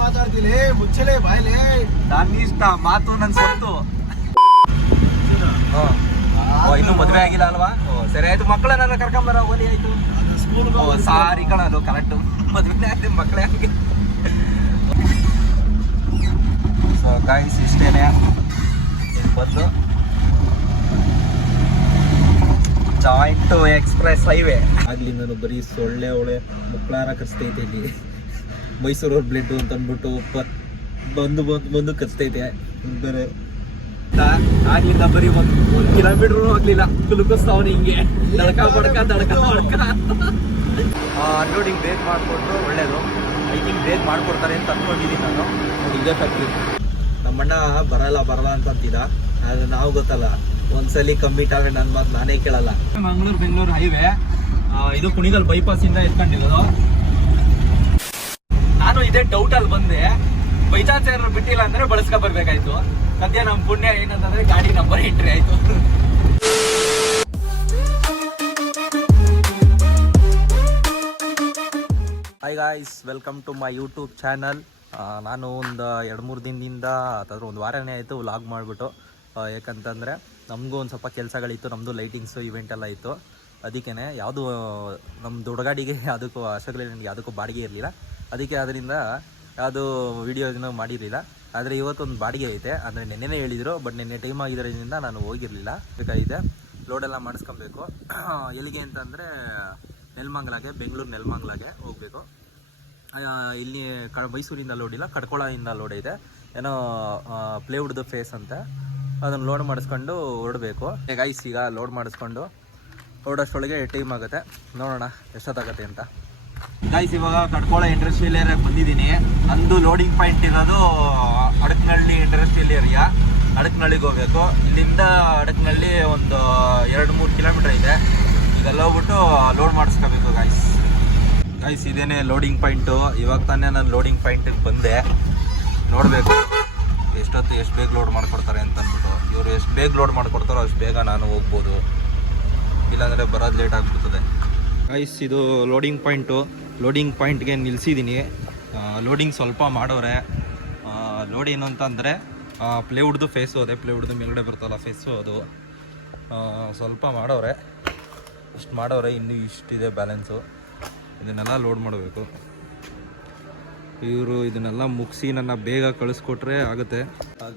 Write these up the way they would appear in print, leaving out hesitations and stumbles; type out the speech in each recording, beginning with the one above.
ಮಾತಾಡ್ತೀನಿ ಮುಚ್ಚಲೇ ಬಾಯ್ಲೆ. ನನ್ನ ಇಷ್ಟ ಮಾತು ನನ್ನ ಸೊತ್ತು. ಇನ್ನು ಮದುವೆ ಆಗಿಲ್ಲ ಅಲ್ವಾ? ಸರಿ ಆಯ್ತು, ಮಕ್ಕಳ ನನ್ನ ಕರ್ಕೊಂಬರ ಓದಿ ಆಯ್ತು. ಸಾರಿ ಕಣಲು ಕರೆಕ್ಟು, ಮದುವೆ ಆಗಿದೆ ಮಕ್ಕಳೇ ಹಂಗೆ. ಸೊ ಗಾಯ್ಸ್ ಇಷ್ಟೇನೆ ಬಂದು ಜಾಯಿಂಟ್ ಎಕ್ಸ್ಪ್ರೆಸ್ ಹೈವೇ ಆಗ್ಲಿ. ನಾನು ಬರೀ ಸೊಳ್ಳೆ ಒಳ್ಳೆ ಮುಕ್ಕಳಾರ ಕಚ್ತೈತೆ ಇಲ್ಲಿ. ಮೈಸೂರವ್ರ ಬ್ಲೆಡ್ ಅಂತ ಅಂದ್ಬಿಟ್ಟು ಬಂದು ಬಂದು ಬಂದು ಕಚ್ತೈತೆ ಬೇರೆ. ಆಗ್ಲಿಲ್ಲ ಬರೀ ಒಂದು ಕಿಲೋಮೀಟರ್ ಹೋಗ್ಲಿಲ್ಲ, ಕುಲುಕಿಸ್ತಾವ್ರಿ ಹಿಂಗೆ ದಡಕ ಬಡಕ ಅನ್ಲೋಡಿಂಗ್ ಬ್ರೇಕ್ ಮಾಡಿಕೊಟ್ರು ಒಳ್ಳೇದು. ಐ ಥಿಂಕ್ ಬ್ರೇಕ್ ಮಾಡ್ಕೊಡ್ತಾರೆ ಅಂತ ಅಂದ್ಕೊಂಡಿದ್ದೀನಿ ನಾನು. ಇದೇ ಫ್ಯಾಕ್ಟ್ರಿ. ನಮ್ಮಣ್ಣ ಬರಲ್ಲ ಅಂತಂತಿದ್ದ, ಅದು ನಾವು ಗೊತ್ತಲ್ಲ, ಒಂದ್ಸಲಿ ಕಮ್ಮಿಟ್ ಆದ್ರೆ ನನ್ನ ಮಾತು ನಾನೇ ಕೇಳಲ್ಲ. ಬೆಂಗಳೂರು ಹೈವೇ ಇದು ಕುಣಿಗಲ್ ಬೈಪಾಸ್ ಇಂದ ಎತ್ಕೊಂಡಿರೋದು. ನಾನು ಇದೇ ಡೌಟ್ ಅಲ್ಲಿ ಬಂದೆ, ಬೈ ಚಾನ್ಸ್ ಏನಾದ್ರು ಬಿಟ್ಟಿಲ್ಲ ಅಂದ್ರೆ ಬಳಸ್ಕೊ ಬರ್ಬೇಕಾಯ್ತು. ಸದ್ಯ ನಮ್ಮ ಪುಣ್ಯ ಏನಂತಂದ್ರೆ ಗಾಡಿ ನಂಬರ್ ಎಂಟ್ರಿ ಆಯ್ತು. Hi guys, welcome to my YouTube channel. ನಾನು ಒಂದು 2-3 ದಿನದಿಂದ ಅಥವಾ ಒಂದು ವಾರನೇ ಆಯಿತು ವ್ಲಾಗ್ ಮಾಡಿಬಿಟ್ಟು. ಯಾಕಂತಂದರೆ ನಮಗೂ ಒಂದು ಸ್ವಲ್ಪ ಕೆಲಸಗಳಿತ್ತು, ನಮ್ಮದು ಲೈಟಿಂಗ್ಸು ಇವೆಂಟ್ ಎಲ್ಲ ಇತ್ತು. ಅದಕ್ಕೇ ಯಾವುದು ನಮ್ಮ ದೊಡ್ಡಗಾಡಿಗೆ ಯಾವುದಕ್ಕೂ ನನಗೆ ಯಾವುದಕ್ಕೂ ಬಾಡಿಗೆ ಇರಲಿಲ್ಲ. ಅದಕ್ಕೆ ಅದರಿಂದ ಯಾವುದು ವೀಡಿಯೋ ಏನೋ ಮಾಡಿರಲಿಲ್ಲ. ಆದರೆ ಇವತ್ತೊಂದು ಬಾಡಿಗೆ ಐತೆ, ಅಂದರೆ ನೆನ್ನೆನೇ ಹೇಳಿದರು, ಬಟ್ ನೆನ್ನೆ ಟೈಮ್ ಆಗಿರೋದ್ರಿಂದ ನಾನು ಹೋಗಿರಲಿಲ್ಲ. ಬೇಕಾಗಿದೆ ಲೋಡೆಲ್ಲ ಮಾಡಿಸ್ಕೊಬೇಕು. ಎಲ್ಲಿಗೆ ಅಂತಂದರೆ ನೆಲಮಂಗಲಾಗೆ, ಬೆಂಗಳೂರು ನೆಲಮಂಗಲಾಗೆ ಹೋಗಬೇಕು. ಇಲ್ಲಿ ಮೈಸೂರಿಂದ ಲೋಡ್ ಇಲ್ಲ, ಕಡ್ಕೊಳದಿಂದ ಲೋಡ್ ಇದೆ. ಏನೋ ಪ್ಲೇವುಡ್ದು ಫೇಸ್ ಅಂತ, ಅದನ್ನು ಲೋಡ್ ಮಾಡಿಸ್ಕೊಂಡು ಹೊರಡಬೇಕು. ಗೈಸ್ ಈಗ ಲೋಡ್ ಮಾಡಿಸ್ಕೊಂಡು ಹೊರಡೋಷ್ಟೊಳಗೆ ಟೈಮ್ ಆಗುತ್ತೆ. ನೋಡೋಣ ಎಷ್ಟೊತ್ತಾಗತ್ತೆ ಅಂತ. ಗೈಸ್ ಇವಾಗ ಕಡ್ಕೊಳ ಇಂಡಸ್ಟ್ರಿಯಲ್ ಏರಿಯಾಗೆ ಬಂದಿದ್ದೀನಿ. ನಂದು ಲೋಡಿಂಗ್ ಪಾಯಿಂಟ್ ಇರೋದು ಅಡಕನಹಳ್ಳಿ ಇಂಡಸ್ಟ್ರಿಯಲ್ ಏರಿಯಾ. ಅಡಕನಹಳ್ಳಿಗೆ ಹೋಗಬೇಕು. ಇಲ್ಲಿಂದ ಅಡಕನಹಳ್ಳಿ ಒಂದು 2-3 ಕಿಲೋಮೀಟರ್ ಇದೆ. ಇದೆಲ್ಲ ಹೋಗ್ಬಿಟ್ಟು ಲೋಡ್ ಮಾಡಿಸ್ಕೋಬೇಕು ಗೈಸ್ ಇದೇನೆ ಲೋಡಿಂಗ್ ಪಾಯಿಂಟು. ಇವಾಗ ತಾನೇ ನಾನು ಲೋಡಿಂಗ್ ಪಾಯಿಂಟಿಗೆ ಬಂದೆ. ನೋಡಬೇಕು ಎಷ್ಟು ಬೇಗ ಲೋಡ್ ಮಾಡಿಕೊಡ್ತಾರೆ ಅಂತ ಅಂದ್ಬಿಟ್ಟು. ಇವರು ಎಷ್ಟು ಬೇಗ ಲೋಡ್ ಮಾಡಿಕೊಡ್ತಾರೋ ಅಷ್ಟು ಬೇಗ ನಾನು ಹೋಗ್ಬೋದು, ಇಲ್ಲಾಂದರೆ ಬರೋದು ಲೇಟ್ ಆಗಿಬಿಡ್ತದೆ. ಗೈಸ್ ಇದು ಲೋಡಿಂಗ್ ಪಾಯಿಂಟು. ಲೋಡಿಂಗ್ ಪಾಯಿಂಟ್ಗೆ ನಿಲ್ಲಿಸಿದ್ದೀನಿ. ಲೋಡಿಂಗ್ ಸ್ವಲ್ಪ ಮಾಡೋರೆ. ಲೋಡ್ ಏನು ಅಂತಂದರೆ ಪ್ಲೇವುಡ್ದು ಫೇಸು, ಅದೇ ಪ್ಲೇವುಡ್ದು ಮೇಲ್ಗಡೆ ಬರ್ತಲ್ಲ ಫೇಸು, ಅದು ಸ್ವಲ್ಪ ಮಾಡೋರೆ. ಇಷ್ಟು ಮಾಡೋರೆ, ಇನ್ನೂ ಇಷ್ಟಿದೆ ಬ್ಯಾಲೆನ್ಸು. ಇದನ್ನೆಲ್ಲ ಲೋಡ್ ಮಾಡಬೇಕು. ಇವರು ಇದನ್ನೆಲ್ಲ ಮುಗಿಸಿ ನನ್ನ ಬೇಗ ಕಳಿಸ್ಕೊಟ್ರೆ ಆಗುತ್ತೆ.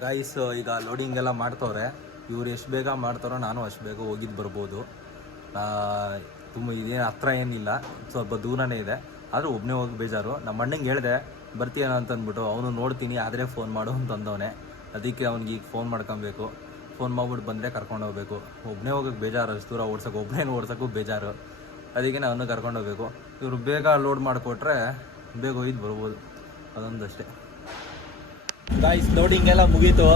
ಗೈಸ್ ಈಗ ಲೋಡಿಂಗ್ ಎಲ್ಲ ಮಾಡ್ತವ್ರೆ. ಇವ್ರು ಎಷ್ಟು ಬೇಗ ಮಾಡ್ತಾರೋ ನಾನು ಅಷ್ಟು ಬೇಗ ಹೋಗಿದ್ದು ಬರ್ಬೋದು. ತುಂಬ ಇದೇನು ಹತ್ರ ಏನಿಲ್ಲ, ಸ್ವಲ್ಪ ದೂರನೇ ಇದೆ. ಆದರೂ ಒಬ್ಬನೇ ಹೋಗಿ ಬೇಜಾರು. ನಮ್ಮ ಅಣ್ಣಂಗೆ ಹೇಳಿದೆ ಬರ್ತೀಯನ ಅಂತಂದ್ಬಿಟ್ಟು, ಅವನು ನೋಡ್ತೀನಿ ಆದರೆ ಫೋನ್ ಮಾಡು ಅಂತಂದವನೆ. ಅದಕ್ಕೆ ಅವ್ನಿಗೆ ಈಗ ಫೋನ್ ಮಾಡ್ಕೊಬೇಕು. ಫೋನ್ ಮಾಡ್ಬಿಟ್ಟು ಬಂದರೆ ಕರ್ಕೊಂಡು ಹೋಗ್ಬೇಕು. ಒಬ್ಬನೇ ಹೋಗೋಕ್ಕೆ ಬೇಜಾರು, ಅಷ್ಟು ದೂರ ಓಡ್ಸೋಕೆ, ಒಬ್ಬನೇ ಓಡ್ಸೋಕ್ಕೂ ಬೇಜಾರು. ಅದಕ್ಕೆ ಅವನು ಕರ್ಕೊಂಡು ಹೋಗ್ಬೇಕು. ಇವರು ಬೇಗ ಲೋಡ್ ಮಾಡಿಕೊಟ್ರೆ ಬೇಗ ಹೋಯ್ದು ಬರ್ಬೋದು, ಅದೊಂದಷ್ಟೇ. ಗಾಯ್ಸ್ ಲೋಡಿಂಗ್ ಎಲ್ಲ ಮುಗೀತು.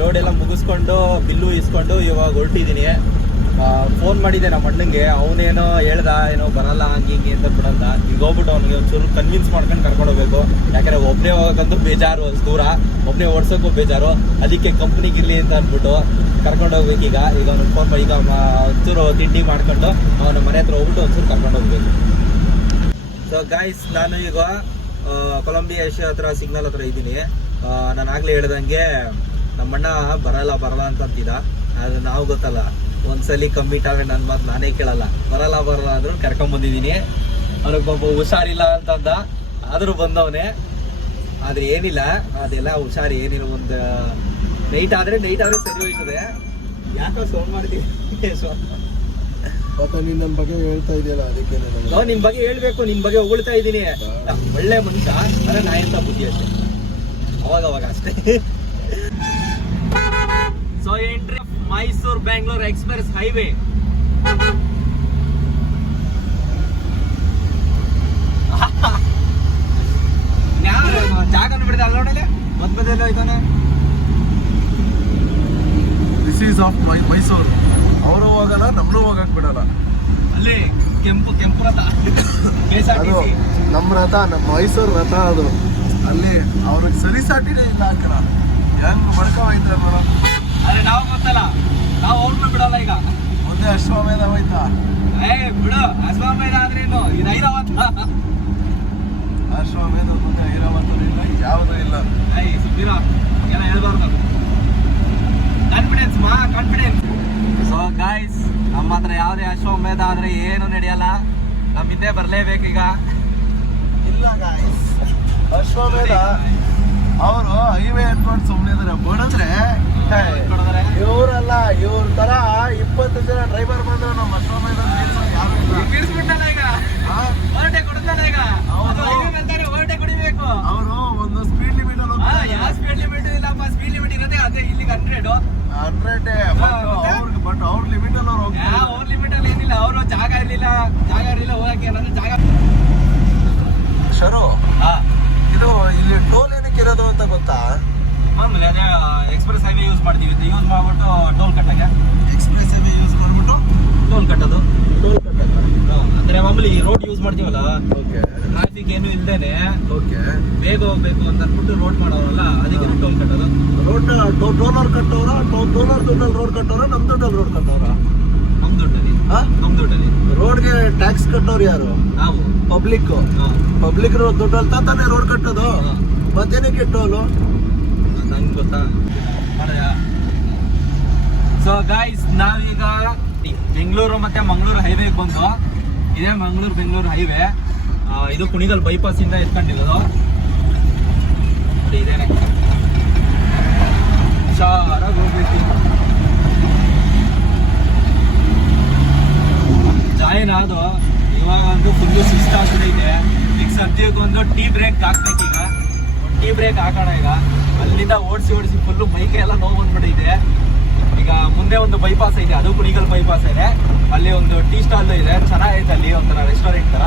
ಲೋಡ್ ಎಲ್ಲ ಮುಗಿಸ್ಕೊಂಡು ಬಿಲ್ಲು ಇಸ್ಕೊಂಡು ಇವಾಗ ಹೊರಟಿದ್ದೀನಿ. ಫೋನ್ ಮಾಡಿದ್ದೆ ನಮ್ಮ ಅಣ್ಣಂಗೆ, ಅವನೇನೋ ಹೇಳ್ದ ಏನೋ ಬರಲ್ಲ ಹಂಗೆ ಹಿಂಗೆ ಅಂತ ಬಿಡಂತ. ಈಗ ಹೋಗ್ಬಿಟ್ಟು ಅವ್ನಿಗೆ ಒಂಚೂರು ಕನ್ವಿನ್ಸ್ ಮಾಡ್ಕೊಂಡು ಕರ್ಕೊಂಡು ಹೋಗ್ಬೇಕು. ಯಾಕಂದರೆ ಒಬ್ಬನೇ ಹೋಗೋಕ್ಕಂತೂ ಬೇಜಾರು, ಅಷ್ಟು ದೂರ ಒಬ್ಬನೇ ಓಡಿಸೋಕ್ಕೂ ಬೇಜಾರು. ಅದಕ್ಕೆ ಕಂಪ್ನಿಗೆ ಇರಲಿ ಅಂತ ಅಂದ್ಬಿಟ್ಟು ಕರ್ಕೊಂಡು ಹೋಗ್ಬೇಕು. ಈಗ ಅವ್ನಿಗೆ ಫೋನ್ ಮಾಡಿ ಈಗ ಒಂಚೂರು ತಿಂಡಿ ಮಾಡ್ಕೊಂಡು ಅವನ ಮನೆ ಹತ್ರ ಹೋಗ್ಬಿಟ್ಟು ಒಂಚೂರು ಕರ್ಕೊಂಡು ಹೋಗ್ಬೇಕು. ಸೊ ಗಾಯ್ಸ್ ನಾನು ಈಗ ಕೊಲಂಬಿಯಾ ಏಷ್ಯಾ ಹತ್ರ ಸಿಗ್ನಲ್ ಹತ್ರ ಇದ್ದೀನಿ. ನಾನು ಆಗಲೇ ಹೇಳ್ದಂಗೆ ನಮ್ಮಣ್ಣ ಬರಲ್ಲ ಅಂತಂತಿದ್ದ. ಅದು ನಾವು ಗೊತ್ತಲ್ಲ, ಒಂದ್ಸಲಿ ಕಮ್ಮಿಟ್ ಆದ್ರೆ ನನ್ನ ಮಾತು ನಾನೇ ಕೇಳಲ್ಲ. ಬರಲ್ಲ ಅಂದ್ರೂ ಕರ್ಕೊಂಬಂದಿದ್ದೀನಿ. ಅವ್ನಿಗೆ ಪಾಪ ಹುಷಾರಿಲ್ಲ ಅಂತಂದ, ಆದರೂ ಬಂದವನೇ. ಆದರೆ ಏನಿಲ್ಲ, ಅದೆಲ್ಲ ಹುಷಾರು ಏನಿಲ್ಲ. ಒಂದು ನೈಟ್ ಆದರೆ ಸರಿ ಹೋಯ್ತದೆ. ಯಾಕೋ ಸೋನ್ ಮಾಡ್ತೀವಿ ನಿನ್ನ ಬಗ್ಗೆ ಹೇಳ್ತಾ ಇದೆಯಲ್ಲ, ಅದಕ್ಕೆ ನಿಮ್ ಬಗ್ಗೆ ಹೇಳ್ಬೇಕು, ನಿಮ್ ಬಗ್ಗೆ ಹೊಗಳ್ತಾ ಇದ್ದೀನಿ. ಒಳ್ಳೆ ಮನುಷ್ಯ, ಅದೇ ನಾ ಎಂತ ಬುದ್ಧಿ ಅಷ್ಟೇ, ಅವಾಗ ಅಷ್ಟೇ. So entry Mysuru Bengaluru express highway. ಜಾಗ ಬಿಡಿದೆ ಅಲ್ಲೋಡಲೆ ಮದ್ಮದಲ್ಲಿ ಹೋಯ್ತಾನೆ. This is of Mysuru. ಅವರು ಹೋಗಲ್ಲ, ನಮ್ಮನ್ನು ಹೋಗಕ್ ಬಿಡಲ್ಲ. ಅಲ್ಲಿ ಕೆಂಪು ರಥ, ನಮ್ಮ ರಥ, ನಮ್ಮ ಮೈಸೂರು ರಥ ಅದು. ಅಲ್ಲಿ ಅವ್ರಿಗೆ ಸರಿಸಾಟಿನೇ ಇಲ್ಲ ಹಾಕಲ್ಲ, ಹೆಂಗ್ ಬಡ್ಕೊಂಡ್ರ ಮೇಡಮ್. ಅದೇ ನಾವು ಗೊತ್ತಲ್ಲ, ನಾವು ಅವ್ರನ್ನ ಬಿಡಲ್ಲ. ಈಗ ಮುಂದೆ ಅಶ್ವಮೇಧ ಹೋಯ್ತಾ? ಬಿಡು, ಅಶ್ವಮೇಧ ಆದ್ರೇನು, ಇದು ಐರಾವತ. ಅಶ್ವಮೇಧ ಮುಂದೆ ಐರಾವತ ಇಲ್ಲ. ನಡೆಯಲ್ಲ, ನಮ್ಮ ಹಿಂದೆ ಬರಲೇಬೇಕೀಗ. ಇಲ್ಲ ಗಾಯ್ಸ್, ಅಶ್ವಮೇಧ ಅವರು ಹೈವೇ ಎತ್ಕೊಂಡು ಸುಮ್ಮನೆ ಇದಾರೆ. ಬಡಿದ್ರೆ ಇವರಲ್ಲ, ಇವ್ರ ತರ 20 ಜನ ಡ್ರೈವರ್ ಬಂದ್ರು ನಮ್ಮ ಅಶ್ವಮೇಧ ಯಾರು ಇಲ್ಲ. ಅವರು ಒಂದು ಸ್ಪೀಡ್ ಲಿಮಿಟ್ ಅಲ್ಲಿ ಯಾವ ಸ್ಪೀಡ್ ಲಿಮಿಟ್ ಇಲ್ಲಪ್ಪ, ಸ್ಪೀಡ್ ಲಿಮಿಟ್ ಇರೋದೇ ಅದೇ ಇಲ್ಲಿಗೆ 100. ಬಟ್ ಅವ್ರ ಲಿಮಿಟ್ ಅಲ್ಲಿ ಅವ್ರು ಹೋಗ್ತಾರೆ. ಅವ್ರ ಲಿಮಿಟ್ ಅಲ್ಲಿ ಏನಿಲ್ಲ, ಅವರು ಜಾಗ ಇರ್ಲಿಲ್ಲ ಹೋಗಕ್ಕೆ, ಏನಂದ್ರೆ ಜಾಗ ಶರು. ಇದು ಇಲ್ಲಿ ಟೋಲ್ ಏನಕ್ಕೆ ಇರೋದು ಅಂತ ಗೊತ್ತಾ? ಮಾಮೂಲಿ ಅದೇ ಎಕ್ಸ್ಪ್ರೆಸ್ ಹೈವೇ ಯೂಸ್ ಮಾಡ್ತೀವಿ, ಯೂಸ್ ಮಾಡ್ಬಿಟ್ಟು ಟೋಲ್ ಕಟ್ಟಕ್ಕೆ. ಎಕ್ಸ್ಪ್ರೆಸ್ ಹೈವೇ ಯೂಸ್ ಮಾಡ್ಬಿಟ್ಟು ಟೋಲ್ ಕಟ್ಟೋದು. ಟೋಲ್ ಕಟ್ಟಕ್ಕೆ ಅಂದ್ರೆ ಮಾಮೂಲಿ ರೋಡ್ ಯೂಸ್ ಮಾಡ್ತೀವಲ್ಲ, ಓಕೆ. ಟ್ರಾಫಿಕ್ ಏನು ಇಲ್ದೇನೆ ಓಕೆ, ಬೇಗ ಹೋಗ್ಬೇಕು ಅಂತ ಅಂದ್ಬಿಟ್ಟು ರೋಡ್ ಮಾಡೋರಲ್ಲ, ಅದಕ್ಕೆ ಟೋಲ್ ಕಟ್ಟೋದು. ಟೋಲರ್ ಕಟ್ಟೋರ, ಟೋಲರ್ ದುಡ್ಡಲ್ಲಿ ರೋಡ್ ಕಟ್ಟೋರ, ನಮ್ ದುಡ್ಡಲ್ಲಿ ರೋಡ್ ಕಟ್ಟೋರ? ನಮ್ ದುಡ್ಡಲ್ಲಿ. ನಮ್ ದುಡ್ಡಲ್ಲಿ. ರೋಡ್ಗೆ ಟ್ಯಾಕ್ಸ್ ಕಟ್ಟೋರು ಯಾರು? ನಾವು. ಪಬ್ಲಿಕ್. ಪಬ್ಲಿಕ್ ದುಡ್ಡಲ್ಲಿ ತಾನೇ ರೋಡ್ ಕಟ್ಟೋದು. ಮತ್ತೇನಕ್ಕೆ ಟೋಲು? ನಂಗೆ ಗೊತ್ತಾ. ಸೊ ಗಾಯ್ಸ್, ನಾವೀಗ ಬೆಂಗಳೂರು ಮತ್ತೆ ಮಂಗಳೂರು ಹೈವೇಗೆ ಬಂದು, ಇದೇ ಬೆಂಗಳೂರು ಹೈವೇ. ಇದು ಕುಣಿಗಲ್ ಬೈಪಾಸ್ ಇಂದ ಎತ್ಕೊಂಡಿರೋದು. ಇದೇನೆ ಹುಷಾರಾಗಿ ಹೋಗ್ಬೇಕು. ಜಾಯಿನ್ ಆದು ಇವಾಗ ಒಂದು ಫುಲ್ಲು ಸುಸ್ತು ಆಗ್ಬಿಟ್ಟೈತೆ. ಈಗ ಸದ್ಯಕ್ಕೆ ಒಂದು ಟೀ ಬ್ರೇಕ್ ಹಾಕ್ಬೇಕೀಗ. ಒಂದು ಟೀ ಬ್ರೇಕ್ ಹಾಕೋಣ ಈಗ. ಅಲ್ಲಿಂದ ಓಡಿಸಿ ಫುಲ್ಲು ಮೈಕೆ ಎಲ್ಲ ನೋವು ಬಂದ್ಬಿಟ್ಟಿದೆ. ಈಗ ಮುಂದೆ ಒಂದು ಬೈಪಾಸ್ ಇದೆ, ಅದು ಕುಣಿಗಲ್ ಬೈಪಾಸ್ ಇದೆ. ಅಲ್ಲಿ ಒಂದು ಟೀ ಸ್ಟಾಲ್ ಇದೆ, ಚೆನ್ನಾಗೈತೆ. ಅಲ್ಲಿ ಒಂಥರ ರೆಸ್ಟೋರೆಂಟ್ ಥರ.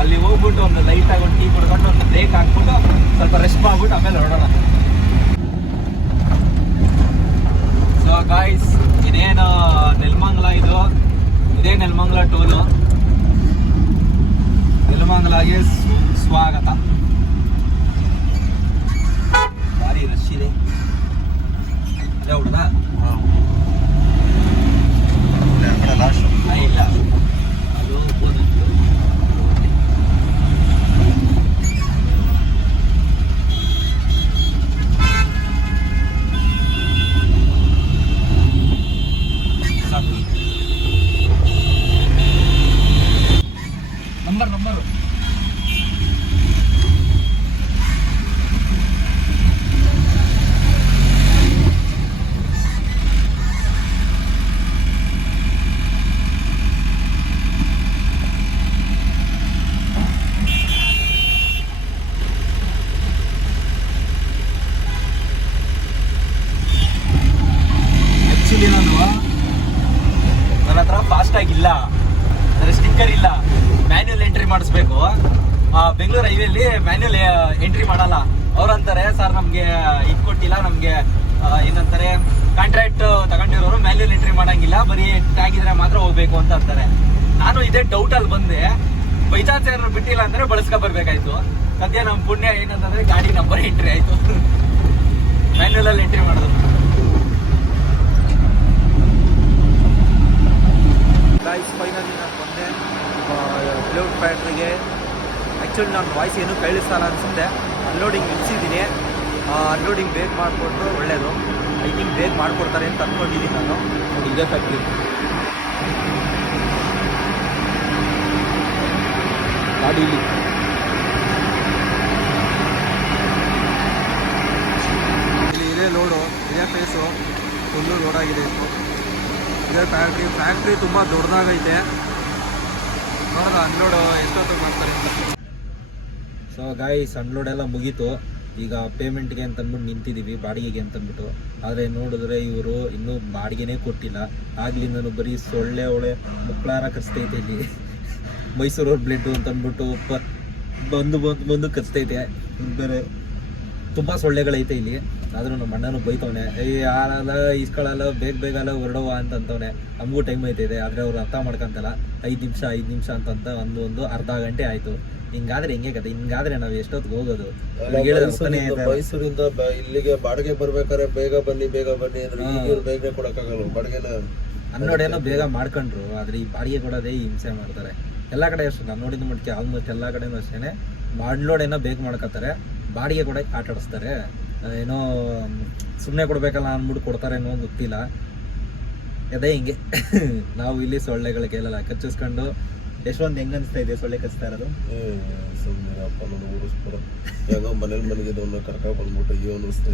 ಅಲ್ಲಿ ಹೋಗ್ಬಿಟ್ಟು ಒಂದು ಲೈಟಾಗಿ ಒಂದು ಟೀ ಕುಡ್ಕೊಂಡು ಒಂದು ಬ್ರೇಕ್ ಹಾಕ್ಬಿಟ್ಟು ಸ್ವಲ್ಪ ರೆಸ್ಟ್ ಮಾಡ್ಬಿಟ್ಟು ಆಮೇಲೆ ಹೊರಡೋಣ. ಸೊ ಗಾಯ್ಸ್, ಇದೇನು ನೆಲಮಂಗಲ, ಇದೇ ನೆಲಮಂಗಲ ಟೋಲು. ನೆಲಮಂಗಲಗೆ ಸ್ವಾಗತ. ಭಾರಿ ರಶ್ ಇದೆ. ಅಲ್ಲೇ ಹುಡುಗ ಇಲ್ಲ, ಅದು ಹೋದಂತು. ನಂಬರ್ ಆಕ್ಚುಲಿ ನನ್ನ ಹತ್ರ ಫಾಸ್ಟ್ ಆಗಿಲ್ಲ, ಅಂದರೆ ಸ್ಟಿಕ್ಕರ್ ಇಲ್ಲ, ಮ್ಯಾನ್ಯುಯಲ್ ಎಂಟ್ರಿ ಮಾಡಿಸ್ಬೇಕು. ಬೆಂಗಳೂರು ಹೈವೇಲಿ ಮ್ಯಾನ್ಯುಯಲ್ ಎಂಟ್ರಿ ಮಾಡಲ್ಲ. ಅವ್ರಂತಾರೆ, ಸರ್ ನಮಗೆ ಇದು ಕೊಟ್ಟಿಲ್ಲ, ನಮಗೆ ಏನಂತಾರೆ ಕಾಂಟ್ರಾಕ್ಟ್ ತಗೊಂಡಿರೋರು ಮ್ಯಾನ್ಯುಯಲ್ ಎಂಟ್ರಿ ಮಾಡಂಗಿಲ್ಲ, ಬರೀ ಟ್ಯಾಗ್ ಇದ್ರೆ ಮಾತ್ರ ಹೋಗ್ಬೇಕು ಅಂತ ಅಂತಾರೆ. ನಾನು ಇದೇ ಡೌಟಲ್ಲಿ ಬಂದೆ. ಬೈ ಚಾನ್ಸ್ ಏನಾದ್ರು ಬಿಟ್ಟಿಲ್ಲ ಅಂದರೆ ಬಳಸ್ಕೊ ಬರ್ಬೇಕಾಯ್ತು. ಸದ್ಯ ನಮ್ಮ ಪುಣ್ಯ ಏನಂತಂದರೆ ಗಾಡಿ ನಂಬರ್ ಎಂಟ್ರಿ ಆಯಿತು, ಮ್ಯಾನ್ಯುಯಲಲ್ಲಿ ಎಂಟ್ರಿ ಮಾಡೋದು. ಗೈಸ್, ಫೈನಲಿ ನಾನು ಬಂದೆ ಪ್ಲೇಔಟ್ ಫ್ಯಾಕ್ಟ್ರಿಗೆ. ಆ್ಯಕ್ಚುಲಿ ನನ್ನ ವಾಯ್ಸ್ ಏನೂ ಕೇಳಿಸಲ್ಲ ಅನಿಸುತ್ತೆ. ಅನ್ಲೋಡಿಂಗ್ ನಿಲ್ಲಿಸಿದ್ದೀನಿ. ಅನ್ಲೋಡಿಂಗ್ ಬೇಗ ಮಾಡಿಕೊಟ್ರು ಒಳ್ಳೆಯದು. ಐ ಥಿಂಕ್ ಬೇಗ ಮಾಡಿಕೊಡ್ತಾರೆ ಅಂತ ಅಂದ್ಕೊಂಡಿದ್ದೀನಿ ನಾನು. ನೋಡಿ, ಇದೇ ಫ್ಯಾಕ್ಟ್ರಿ. ಗಾಡಿ ಇಲ್ಲಿ ಇದೇ ಲೋಡು, ಇದೇ ಫೇಸು ಫುಲ್ಲು ಲೋಡ್ ಆಗಿದೆ. ಇದೇ ಫ್ಯಾಕ್ಟ್ರಿ ತುಂಬ ದೊಡ್ಡದಾಗೈತೆ. ನೋಡೋಣ ಅನ್ಲೋಡು ಎಷ್ಟೊತ್ತು ಮಾಡ್ತಾರೆ ಅಂತ. ಸೊ ಗಾಯ್ಸ್, ಅನ್ಲೋಡ್ ಎಲ್ಲ ಮುಗೀತು. ಈಗ ಪೇಮೆಂಟ್ಗೆ ಅಂತಂದ್ಬಿಟ್ಟು ನಿಂತಿದ್ದೀವಿ, ಬಾಡಿಗೆಗೆ ಅಂತಂದ್ಬಿಟ್ಟು. ಆದರೆ ನೋಡಿದ್ರೆ ಇವರು ಇನ್ನೂ ಬಾಡಿಗೆನೇ ಕೊಟ್ಟಿಲ್ಲ. ಆಗ್ಲಿಂದನೂ ಬರೀ ಸೊಳ್ಳೆ ಒಳ್ಳೆ ಮುಕ್ಕಳಾರ ಕಚ್ತೈತೆ ಇಲ್ಲಿ. ಮೈಸೂರು ಬ್ಲೆಡ್ಡು ಅಂತಂದ್ಬಿಟ್ಟು ಬಂದು ಕಚ್ತೈತೆ. ಬೇರೆ ತುಂಬ ಸೊಳ್ಳೆಗಳೈತೆ ಇಲ್ಲಿ. ಆದರೂ ನಮ್ಮ ಅಣ್ಣನೂ ಬೈತವನೆ, ಯಾರಲ್ಲ ಇಸ್ಕೊಳ್ಳಲ್ಲ, ಬೇಗ ಅಲ್ಲ ಹೊರಡವ ಅಂತಂತವನೆ. ನಮಗೂ ಟೈಮ್ ಐತಿದೆ, ಆದರೆ ಅವ್ರು ಅರ್ಥ ಮಾಡ್ಕೊಂತಲ್ಲ. 5 ನಿಮಿಷ ಅಂತಂತ ಒಂದು ಅರ್ಧ ಗಂಟೆ ಆಯಿತು. ಹಿಂಗಾದ್ರೆ ಹೆಂಗೆ ಕತೆ? ಹಿಂಗಾದ್ರೆ ನಾವು ಎಷ್ಟೊತ್ತಿಗೆ ಹೋಗೋದು? ಮೈಸೂರಿಂದ ಇಲ್ಲಿಗೆ ಬಾಡಿಗೆ ಬರ್ಬೇಕಾದ್ರೆ ಬೇಗ ಬನ್ನಿ ಅಂದ್ರೆ ಬೇಗ ಕೊಡಕ್ಕಾಗಲ್ಲ ಬಾಡಿಗೆನ. ಅನ್ನೋಡೇನೋ ಬೇಗ ಮಾಡ್ಕೊಂಡ್ರು, ಆದರೆ ಈ ಬಾಡಿಗೆ ಕೊಡೋದೇ ಹಿಂಸೆ ಮಾಡ್ತಾರೆ ಎಲ್ಲ ಕಡೆ. ಅಷ್ಟು ನಾನು ನೋಡಿದ ಮಟ್ಟಿಗೆ ಆಲ್ಮೋಸ್ಟ್ ಎಲ್ಲ ಕಡೆನೂ ಅಷ್ಟೇ. ಮಾಡ್ಲೋಡೇನೋ ಬೇಗ ಮಾಡ್ಕೋತಾರೆ, ಬಾಡಿಗೆ ಕೊಡೋಕೆ ಆಟ ಆಡಿಸ್ತಾರೆ. ಏನೋ ಸುಮ್ಮನೆ ಕೊಡಬೇಕಲ್ಲ ಅಂದ್ಬಿಟ್ಟು ಕೊಡ್ತಾರೆ ಅನ್ನೋ ಗೊತ್ತಿಲ್ಲ. ಅದೇ ಹಿಂಗೆ ನಾವು ಇಲ್ಲಿ ಸೊಳ್ಳೆಗಳ ಕೇಳಲ್ಲ ಕಚ್ಚಿಸ್ಕೊಂಡು ಎಷ್ಟೊಂದು ಹೆಂಗ್ ಅನ್ಸ್ತಾ ಇದೆ ಸೊಳ್ಳೆ ಕಚ್ತಾ ಇರೋದು? ಸುಮ್ಮನೆ ಅಪ್ಪ ನಾನು ಓಡಿಸ್ಬಿಡ ಹೆಂಗೋ ಮನೇಲಿ ಮಲಗಿದವನ್ನ ಕರ್ಕೊಂಡ್ ಬಂದ್ಬಿಟ್ಟು ಅಯ್ಯೋ ಅನ್ನಿಸ್ತಾ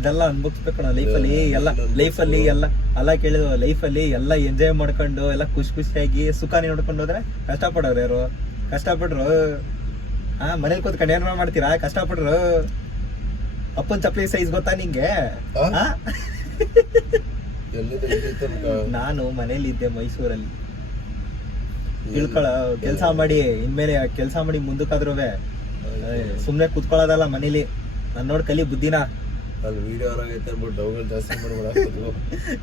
ಇದೆಲ್ಲ ಅನ್ಭವಿಸ್ಬೇಕಣ ಲೈಫಲ್ಲಿ ಎಲ್ಲ ಅಲ್ಲ ಕೇಳಿದ ಲೈಫಲ್ಲಿ ಎಲ್ಲ ಎಂಜಾಯ್ ಮಾಡ್ಕೊಂಡು ಎಲ್ಲ ಖುಷಿಯಾಗಿ ಸುಖಾನಿ ನೋಡ್ಕೊಂಡು ಹೋದ್ರೆ ಕಷ್ಟಪಡೋರು ಯಾರು? ಕಷ್ಟಪಡ್ರು ಮನೇಲಿ ಕೂತ್ಕೊಂಡು ಏನ್ ಮಾಡ್ತೀರಾ? ಕಷ್ಟಪಡ್ರು. ಅಪ್ಪನ್ ಚಪ್ಪಲಿ ಸೈಜ್ ಗೊತ್ತಾ ನಿಂಗೆ? ನಾನು ಮನೇಲಿ ಇದ್ದೆ ಮೈಸೂರಲ್ಲಿ. ತಿಳ್ಕೊಳ ಕೆಲ್ಸ ಮಾಡಿ ಇನ್ಮೇಲೆ ಕೆಲ್ಸ ಮಾಡಿ ಮುಂದಕ್ಕಾದ್ರೂ ಸುಮ್ನೆ ಕುತ್ಕೊಳ್ಳೋದಲ್ಲ ಮನೇಲಿ. ನಾನ್ ನೋಡ್ ಕಲಿ ಬುದ್ಧಿನ. ಅಲ್ಲಿ ವಿಡಿಯೋ ಆಗೈತೆ ಅಂದ್ಬಿಟ್ಟು ಡೌಗಳು ಜಾಸ್ತಿ ಮಾಡ್ಬೇಡ.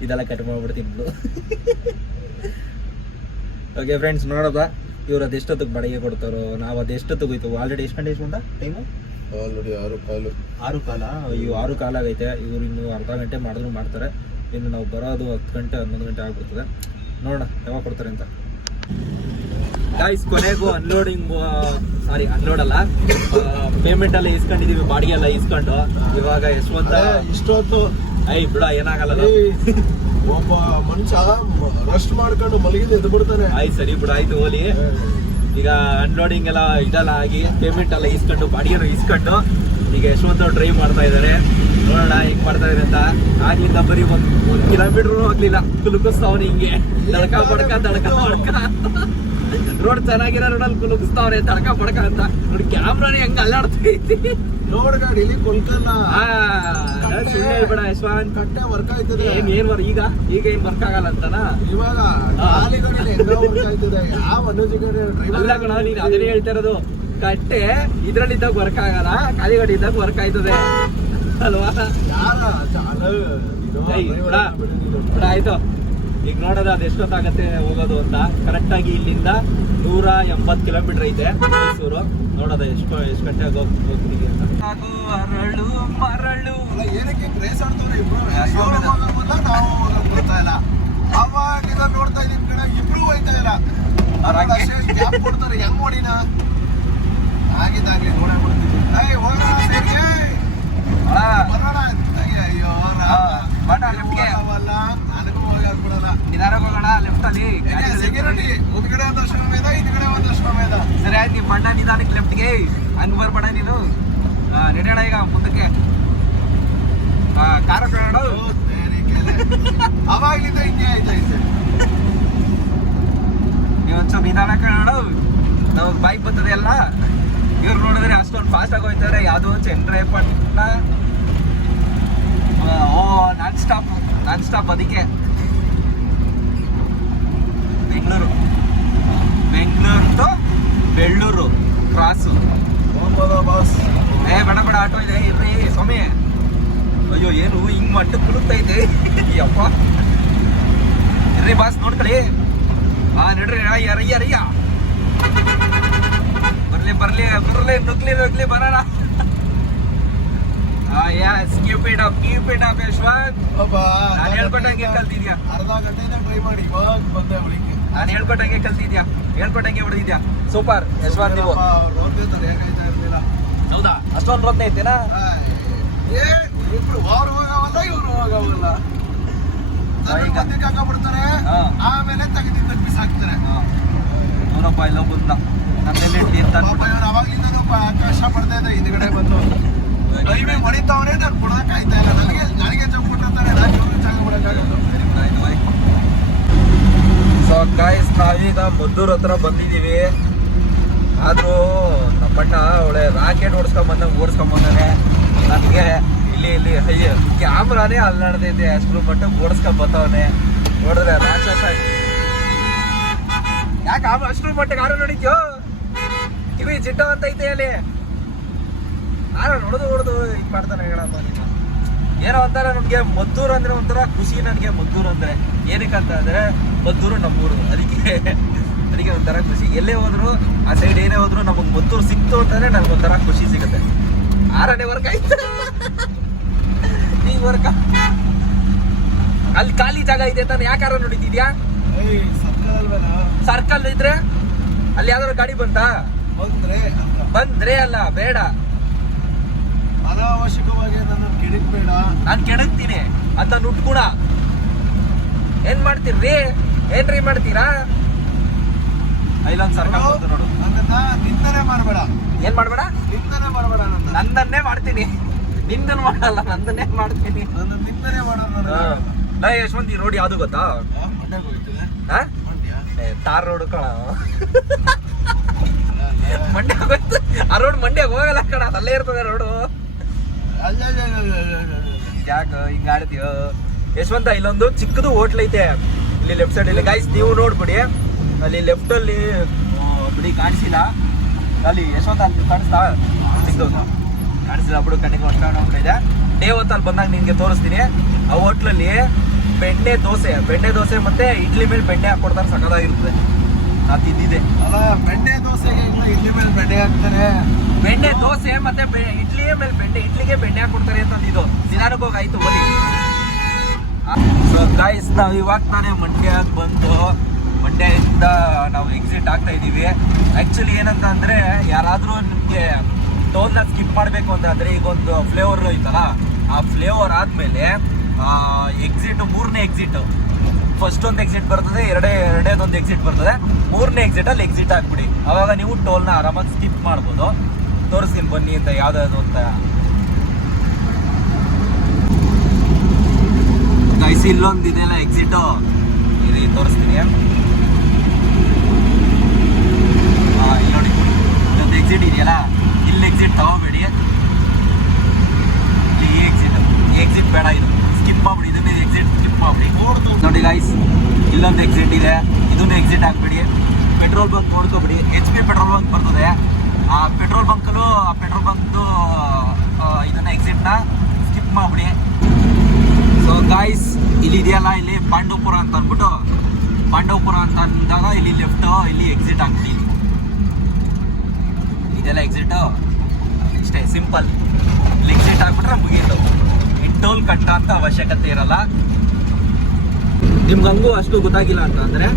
ಇದೆಲ್ಲ ಕಟ್ ಮಾಡ್ಬಿಡ್ತೀನಿ. ಓಕೆ ಫ್ರೆಂಡ್ಸ್, ನೋಡೋದ ಇವ್ರು ಅದೆಷ್ಟೊತ್ತಿಗೆ ಬಾಡಿಗೆ ಕೊಡ್ತಾರೋ, ನಾವು ಅದೆಷ್ಟೊತ್ತಿಗೆ ಹೋಯ್ತು. ಆಲ್ರೆಡಿ ಎಷ್ಟು ಗಂಟೆ ಬಂದ ಟೈಮು? ಆಲ್ರೆಡಿ 6:15. 6:15. ಅಯ್ಯೋ 6:15 ಆಗೈತೆ. ಇವ್ರು ಇನ್ನು ಅರ್ಧ ಗಂಟೆ ಮಾಡಿದ್ರು ಮಾಡ್ತಾರೆ. ಇನ್ನು ನಾವು ಬರೋದು 10 ಗಂಟೆ 11 ಗಂಟೆ ಆಗ್ಬಿಡ್ತದೆ. ನೋಡೋಣ ಯಾವಾಗ ಕೊಡ್ತಾರೆ ಅಂತ. ಗಾಯ್ಸ್, ಕೊನೆಗೂ ಅನ್ಲೋಡಿಂಗ್ ಅನ್ಲೋಡ್ ಅಲ್ಲ, ಪೇಮೆಂಟ್ ಎಲ್ಲ ಇಸ್ಕೊಂಡಿದೀವಿ, ಬಾಡಿಗೆ ಎಲ್ಲ ಇಸ್ಕೊಂಡು. ಇವಾಗ ಯಶವಂತ ಇಷ್ಟೊತ್ತು ಬಿಡ ಏನಾಗಲ್ಲ. ಒಬ್ಬ ಮನುಷ್ಯ ರೆಸ್ಟ್ ಮಾಡ್ಕೊಂಡು ಮಲಗಿದ ಎದ್ದು ಬಿಡ್ತಾನೆ. ಸರಿ ಬಿಡ, ಆಯ್ತು ಹೋಲಿ. ಈಗ ಅನ್ಲೋಡಿಂಗ್ ಎಲ್ಲ ಇದೆಲ್ಲ ಆಗಿ ಪೇಮೆಂಟ್ ಎಲ್ಲ ಇಸ್ಕೊಂಡು ಬಾಡಿಗೆ ಇಸ್ಕೊಂಡು ಈಗ ಯಶವಂತ ಡ್ರೈವ್ ಮಾಡ್ತಾ ಇದ್ದಾರೆ. ನೋಡೋಣ ಹೆಂಗ್ ಮಾಡ್ತಾ ಇದ್ದಾರೆ ಅಂತ. ಆಗ್ಲಿಂದ ಬರೀ ಒಂದ್ ಕಿಲೋಮೀಟರ್ ಹೋಗ್ಲಿಲ್ಲ, ಕುಲುಕಿಸ್ತಾವನೆ ಹಿಂಗೆ ದಳಕ ಬಡಕ. ರೋಡ್ ಚೆನ್ನಾಗಿರೋ ರೋಡಲ್ಲಿ ಕುಲುಕಿಸ್ತಾವ್ರೆ ತಡಕ ಬಡಕ ಅಂತ. ನೋಡಿ ಕ್ಯಾಮ್ರಾನೇ ಹೆಂಗ ಅಲ್ಲಾಡ್ತೈತಿ. ರೋಡ್ ಗಾಡಿಲಿ ಕೊಲ್ಕಲ್ಲ. ಬೇಡ ಯಶವಂತ್, ಕಟ್ಟೆ ವರ್ಕ್ ಆಯ್ತದೆ. ಏನ್ ಈಗ ಏನ್ ವರ್ಕ್ ಆಗಲ್ಲ ಅಂತನ? ಇವಾಗ ವರ್ಕ್ ಆಯ್ತದೆ. ಯಾವ ಅಲ್ಲ ಕಣ, ನೀನ್ ಅದನ್ನೇ ಹೇಳ್ತಾ ಇರೋದು. ಕಟ್ಟೆ ಇದ್ರಲ್ಲಿದ್ದಾಗ ವರ್ಕ್ ಆಗಲ್ಲ, ಖಾಲಿ ಗಾಡಿ ಇದ್ದಾಗ ವರ್ಕ್ ಆಯ್ತದೆ ಅಲ್ವಾ? ಬಿಡ ಆಯ್ತು. ಈಗ ನೋಡೋದು ಅದು ಎಷ್ಟೊತ್ತಾಗತ್ತೆ ಹೋಗೋದು ಅಂತ. ಕರೆಕ್ಟ್ ಆಗಿ ಇಲ್ಲಿಂದ 180 ಕಿಲೋಮೀಟರ್ ಐತೆ ಮೈಸೂರು. ನೋಡೋದು ಎಷ್ಟು ಗಂಟೆಗೆ ಹೋಗ್ತೀವಿ ಅಂತ. ಅರಳು ಮರಳು ಏನಕ್ಕೆ ಗ್ರೇಸ್ ಆಡ್ತವ್ರೆ ಇಬ್ರು. ನಾವು ಬರ್ತಾ ಇಲ್ಲ. ಅವಾಗಿಂದ ನೋಡ್ತಾ ಇದೀನಿ ಕಣ, ಇಬ್ರು ಹೋಯ್ತಾ ಇಲ್ಲ. ಗ್ಯಾಪ್ ಕೊಡ್ತಾರೆ. ಹೆಂಗ್ ನೋಡಿನ ಆಗಿದ್ದಾಗ್ಲಿ ನೋಡೇ ಬಿಡ್ತೀವಿ. ಬರೋಣ. ಅಯ್ಯೋ ನನಗೂ ಹೋಗಲ್ಲ. ನಿಧಾನಕ್ಕೆ ಹೋಗೋಣ. ಲೆಫ್ಟ್ ಅಲ್ಲಿ ಸೆಕ್ಯೂರಿಟಿ ಮುಂದ್ಗಡೆ ಒಂದು ಅಶ್ವಮೇಧ, ಹಿಂದ್ಗಡೆ ಒಂದು ಅಶ್ವಮೇಧ. ಸರಿ ಆಯ್ತು, ನಿಮ್ಮ ಅಣ್ಣ ನಿಧಾನಕ್ಕೆ ಲೆಫ್ಟ್ಗೆ ಹಂಗ್ ಬರ್ಬೇಡ ನೀನು. ನಡೆಯೋಣ ಈಗ ಮುಂದಕ್ಕೆ. ಕಾರ ಕೇಳೋಣ. ಅವಾಗ್ಲಿಂದ ಹಿಂಗೆ ಆಯ್ತೈತೆ. ಇವತ್ತು ನಿಧಾನ ಕೇಳೋಣ. ನಮಗ್ ಬೈಕ್ ಬರ್ತದೆ ಎಲ್ಲ. ಇವ್ರು ನೋಡಿದ್ರೆ ಅಷ್ಟೊಂದು ಫಾಸ್ಟ್ ಆಗಿ ಹೋಗ್ತಾರೆ. ಯಾವ್ದು ಚಂದ್ರಪಟ್ಟಣ ನಾನ್ ಸ್ಟಾಪ್ ಅದಕ್ಕೆ. Bengaluru to Belluru cross. ಬೇಡ ಆಟೋ ಇದೆ ಇರ್ರಿ ಸ್ವಾಮಿ. ಅಯ್ಯೋ ಏನು ಹಿಂಗ್ ಮಟ್ಟ ಕುಲುಕ್ತೈತೆ ಅಪ್ಪ. ಇರ್ರಿ ಬಾಸ್ ನೋಡ್ಕೊಳ್ಳಿ. ನಡ್ರಿ ಅಯ್ಯ ಬರ್ಲಿ ನುಗ್ಲಿ ಬರೋಣ. Keep it up Yashwant. ನಾನು ಹೇಳ್ಕೊಟ್ಟಂಗೆ ಕಲ್ತಿದ್ಯಾ? ಅರ್ಧ ಗಂಟೆಯಿಂದ ಟ್ರೈ ಮಾಡಿ ಇವಾಗ ಬಂದೆ ಬಳಿಕೆ. ನಾನು ಹೇಳ್ಕೊಟ್ಟಂಗೆ ಕಲ್ತಿದ್ಯಾ? ಹೇಳ್ಕೊಟ್ಟಂಗೆ ಹೊಡೆದಿದ್ಯಾ? ಸೂಪರ್ ಯಶವಂತ್. ನೀವು ಹೌದಾ? ಅಷ್ಟೊಂದು ರೋದ್ನೆ ಐತೆನಾ? ಇಬ್ರು ಅವ್ರು ಹೋಗವಲ್ಲ, ಇವ್ರು ಹೋಗವಲ್ಲ. ಹಾಕಬಿಡ್ತಾರೆ, ಆಮೇಲೆ ತೆಗೆದಿದ್ದ ಬಿಸಾಕ್ತಾರೆ. ನೂರಪ್ಪ ಇಲ್ಲ ಬಂದ ಅವಾಗ್ಲಿಂದ ಕಷ್ಟ ಪಡ್ತಾ ಇದ್ದೆ. ಹಿಂದ್ಗಡೆ ಬಂದು ಕೈಮೆ ಹೊಡಿತಾವ್ರೆ. ನಾನು ಕೊಡಕ್ ಆಯ್ತಾ ಇಲ್ಲ. ನನಗೆ ಜಂಪ್ ಕೊಟ್ಟಿರ್ತಾರೆ. ನಾನು ಬಿಡಕ್ಕಾಗಲ್ಲ. ಸೊ ಗಾಯ್ಸ್, ನಾವೀಗ ಮದ್ದೂರ್ ಹತ್ರ ಬಂದಿದ್ದೀವಿ. ಆದ್ರೂ ನಮ್ಮಣ್ಣ ಒಳ್ಳೆ ರಾಕೆಟ್ ಓಡಿಸ್ಕೊಂಬಂದಾನೆ. ನನಗೆ ಇಲ್ಲಿ ಕ್ಯಾಮ್ರಾನೇ ಅಲ್ಲಾಡ್ತೈತೆ. ಅಷ್ಟ್ರ ಮಟ್ಟಕ್ಕೆ ಓಡಿಸ್ಕೊಂಬತ್ತವನೆ. ನೋಡಿದ್ರೆ ರಾಕ್ಷಸ. ಯಾಕೆ ಅಷ್ಟ್ರ ಮಟ್ಟಕ್ಕೆ ಆರೋ ನೋಡಿದ್ಯೋ? ಕಿವಿ ಚಿಟ್ಟ ಅಂತ ಐತೆ ಅಲ್ಲಿ. ಆರೋ ಹೊಡೆದು ಹಿಂಗ್ ಮಾಡ್ತಾನೆ ಹೇಳಪ್ಪ. ನೀನು ಏನೋ ಒಂಥರ ನಮ್ಗೆ ಮದ್ದೂರು ಅಂದ್ರೆ ಒಂಥರ ಖುಷಿ. ನನಗೆ ಮದ್ದೂರು ಅಂದ್ರೆ ಏನಕ್ಕಂತ ಅಂದ್ರೆ ಮದ್ದೂರು ನಮ್ಮೂರು. ಅದಕ್ಕೆ ಒಂಥರ ಖುಷಿ. ಎಲ್ಲೇ ಹೋದ್ರು ಆ ಸೈಡ್ ಏನೇ ಹೋದ್ರು ನಮಗ್ ಮದ್ದೂರು ಸಿಕ್ತು ಅಂತಂದ್ರೆ ನನ್ಗೆ ಒಂಥರ ಖುಷಿ ಸಿಗುತ್ತೆ. 6ನೇ ವರ್ಕ್ ಆಯ್ತು. ಈ ವರ್ಕ ಅಲ್ಲಿ ಖಾಲಿ ಜಾಗ ಇದೆ ತಾನೆ. ಯಾಕಾರ ನೋಡಿದ್ಯಾ? ಸರ್ಕಲ್ ಇದ್ರೆ ಅಲ್ಲಿ ಯಾವ್ದಾದ್ರು ಗಾಡಿ ಬಂತಾ? ಬಂದ್ರೆ ಅಲ್ಲ, ಬೇಡ. ಅನಾವಶ್ಯಕವಾಗಿ ನನ್ನ ಕೆಡಕ್ಬೇಡ. ನಾನು ಕೆಡಕ್ತೀನಿ ಅಂತ ನುಟ್ಕುಣ. ಏನ್ ಮಾಡ್ತೀರ್ರಿ? ಏನ್ರಿ ಮಾಡ್ತೀರಾ? ಇಲ್ಲೊಂದು ಸರ್ಕಲ್ ಬಂತು ನೋಡು. ನನ್ನನ್ನ ನಿಂದನೆ ಮಾಡಬೇಡ. ಏನ್ ಮಾಡ್ಬೇಡ? ನಿಂದನೆ ಮಾಡಬೇಡ. ನಂದನ್ನೇ ಮಾಡ್ತೀನಿ, ನಿಂದನ್ ಮಾಡಲ್ಲ, ನಂದನ್ನೇ ಮಾಡ್ತೀನಿ. ನನ್ನ ನಿಂದನೆ ಮಾಡೋದು. ಯಶವಂತ್ ಈ ರೋಡ್ ಯಾವ್ದು ಗೊತ್ತಾ? ಮಂಡ್ಯಕ್ಕೆ ಹೋಗ್ತದೆ. ತಾರ್ ರೋಡ್ ಕಣ. ಮಂಡ್ಯ ಗೊತ್ತು, ಆ ರೋಡ್ ಮಂಡ್ಯಕ್ಕೆ ಹೋಗಲ್ಲ ಕಣ, ಅಲ್ಲೇ ಇರ್ತದೆ ರೋಡು. ಯಾಕ ಹಿಂಗ ಆಡ್ತೀಯ ಯಶವಂತ? ಇಲ್ಲೊಂದು ಚಿಕ್ಕದು ಹೋಟ್ಲ್ ಐತೆ ಇಲ್ಲಿ ಲೆಫ್ಟ್ ಸೈಡ್ ಅಲ್ಲಿ. ಗೈಸ್ ನೀವು ನೋಡ್ಬಿಡಿ, ಅಲ್ಲಿ ಲೆಫ್ಟ್ ಅಲ್ಲಿ ಬಿಡಿ ಕಾಣಿಸಿಲ್ಲ ಅಲ್ಲಿ ಯಶವಂತ, ಅಲ್ಲಿ ಕಾಣಿಸ್ತಾ? ಚಿಕ್ಕದು ಕಾಣಿಸಿಲ್ಲ ಬಿಡು, ಕಣ್ಣಿಗೆ ಅಷ್ಟ ಇದೆ. ಡೇ ಹೊತ್ತಲ್ಲಿ ಬಂದಾಗ ನಿನ್ಗೆ ತೋರಿಸ್ತೀನಿ. ಆ ಹೋಟ್ಲಲ್ಲಿ ಬೆಣ್ಣೆ ದೋಸೆ ಮತ್ತೆ ಇಡ್ಲಿ ಮೇಲೆ ಬೆಣ್ಣೆ ಹಾಕೊಡ್ತಾರೆ, ಸಕ್ಕದಾಗಿರ್ತದೆ. ನಾ ತಿಂದಿದ್ದೆ. ಅಲ್ಲ, ಬೆಣ್ಣೆ ದೋಸೆಗೆ ಇಡ್ಲಿ ಮೇಲೆ ಬೆಣ್ಣೆ ಹಾಕ್ತಾರೆ. ಬೆಣ್ಣೆ ದೋಸೆ ಮತ್ತೆ ಇಡ್ಲಿಯ ಮೇಲೆ ಇಡ್ಲಿಗೆ ಬೆಣ್ಣೆ ಹಾಕೊಡ್ತಾರೆ ಅಂತಂದಿದ್ದು. ದಿನಾನಕ್ಕೆ ಹೋಗಾಯ್ತು ಒಲಿ. ಸೊ ಗೈಸ್, ನಾವು ಇವಾಗ ತಾನೇ ಮಂಡ್ಯಕ್ಕೆ ಬಂದು ಮಂಡ್ಯದಿಂದ ನಾವು ಎಕ್ಸಿಟ್ ಆಗ್ತಾ ಇದ್ದೀವಿ. ಆ್ಯಕ್ಚುಲಿ ಏನಂತ ಅಂದರೆ, ಯಾರಾದರೂ ನಿಮಗೆ ಟೋಲ್ನ ಸ್ಕಿಪ್ ಮಾಡಬೇಕು ಅಂತಂದರೆ, ಈಗ ಒಂದು ಫ್ಲೇವರ್ ಐತಲ್ಲ, ಆ ಫ್ಲೇವರ್ ಆದಮೇಲೆ ಎಕ್ಸಿಟ್, 3ನೇ ಎಕ್ಸಿಟ್, ಫಸ್ಟ್ ಒಂದು ಎಕ್ಸಿಟ್ ಬರ್ತದೆ, ಎರಡೇದೊಂದು ಎಕ್ಸಿಟ್ ಬರ್ತದೆ, 3ನೇ ಎಕ್ಸಿಟಲ್ಲಿ ಎಕ್ಸಿಟ್ ಹಾಕ್ಬಿಡಿ. ಅವಾಗ ನೀವು ಟೋಲ್ನ ಆರಾಮಾಗಿ ಸ್ಕಿಪ್ ಮಾಡ್ಬೋದು. ತೋರಿಸ್ತೀನಿ ಬನ್ನಿ ಅಂತ, ಯಾವ್ದಾದ್ರು ಅಂತ. ಗೈಸ್ ಇಲ್ಲೊಂದು ಇದೆಲ್ಲ ಎಕ್ಸಿಟು, ಇದು ತೋರಿಸ್ತೀನಿ. ಇಲ್ಲಿ ನೋಡಿ, ಇಲ್ಲೊಂದು ಎಕ್ಸಿಟ್ ಇದೆಯಲ್ಲ, ಇಲ್ಲಿ ಎಕ್ಸಿಟ್ ತಗೋಬೇಡಿ. ಇಲ್ಲಿ ಈ ಎಕ್ಸಿಟ್ ಬೇಡ, ಇದು ಸ್ಕಿಪ್ ಮಾಡ್ಬಿಡಿ. ಇದನ್ನೇ ಎಕ್ಸಿಟ್ ಸ್ಕಿಪ್ ಮಾಡ್ಬಿಡಿ. ನೋಡಿ ಗೈಸ್, ಇಲ್ಲೊಂದು ಎಕ್ಸಿಟ್ ಇದೆ, ಇದನ್ನು ಎಕ್ಸಿಟ್ ಹಾಕ್ಬಿಡಿ. ಪೆಟ್ರೋಲ್ ಬಂಕ್ ನೋಡ್ಕೊಬಿಡಿ, HP ಪೆಟ್ರೋಲ್ ಬಂಕ್ ಬರ್ತದೆ. ಆ ಪೆಟ್ರೋಲ್ ಬಂಕ್ದು ಇದನ್ನ ಎಕ್ಸಿಟ್ನ ಸ್ಕಿಪ್ ಮಾಡ್ಬಿಡಿ. ಸೊ ಗಾಯ್ಸ್, ಇಲ್ಲಿ ಇದೆಯಲ್ಲ, ಇಲ್ಲಿ ಪಾಂಡವಪುರ ಅಂತ ಅಂದ್ಬಿಟ್ಟು, ಪಾಂಡವಪುರ ಅಂತ ಅಂದಾಗ ಇಲ್ಲಿ ಲೆಫ್ಟ್, ಇಲ್ಲಿ ಎಕ್ಸಿಟ್ ಆಗ್ಬಿಡಿ. ಇದೆಲ್ಲ ಎಕ್ಸಿಟು ಇಷ್ಟೇ, ಸಿಂಪಲ್. ಇಲ್ಲಿ ಎಕ್ಸಿಟ್ ಹಾಕ್ಬಿಟ್ರೆ ಮುಗೀತು. ಟೋಲ್ ಕಟ್ಟ ಅಂತ ಅವಶ್ಯಕತೆ ಇರಲ್ಲ. ನಿಮ್ಗೆ ಹಂಗೂ ಅಷ್ಟು ಗೊತ್ತಾಗಿಲ್ಲ ಅಂತ ಅಂದ್ರೆ,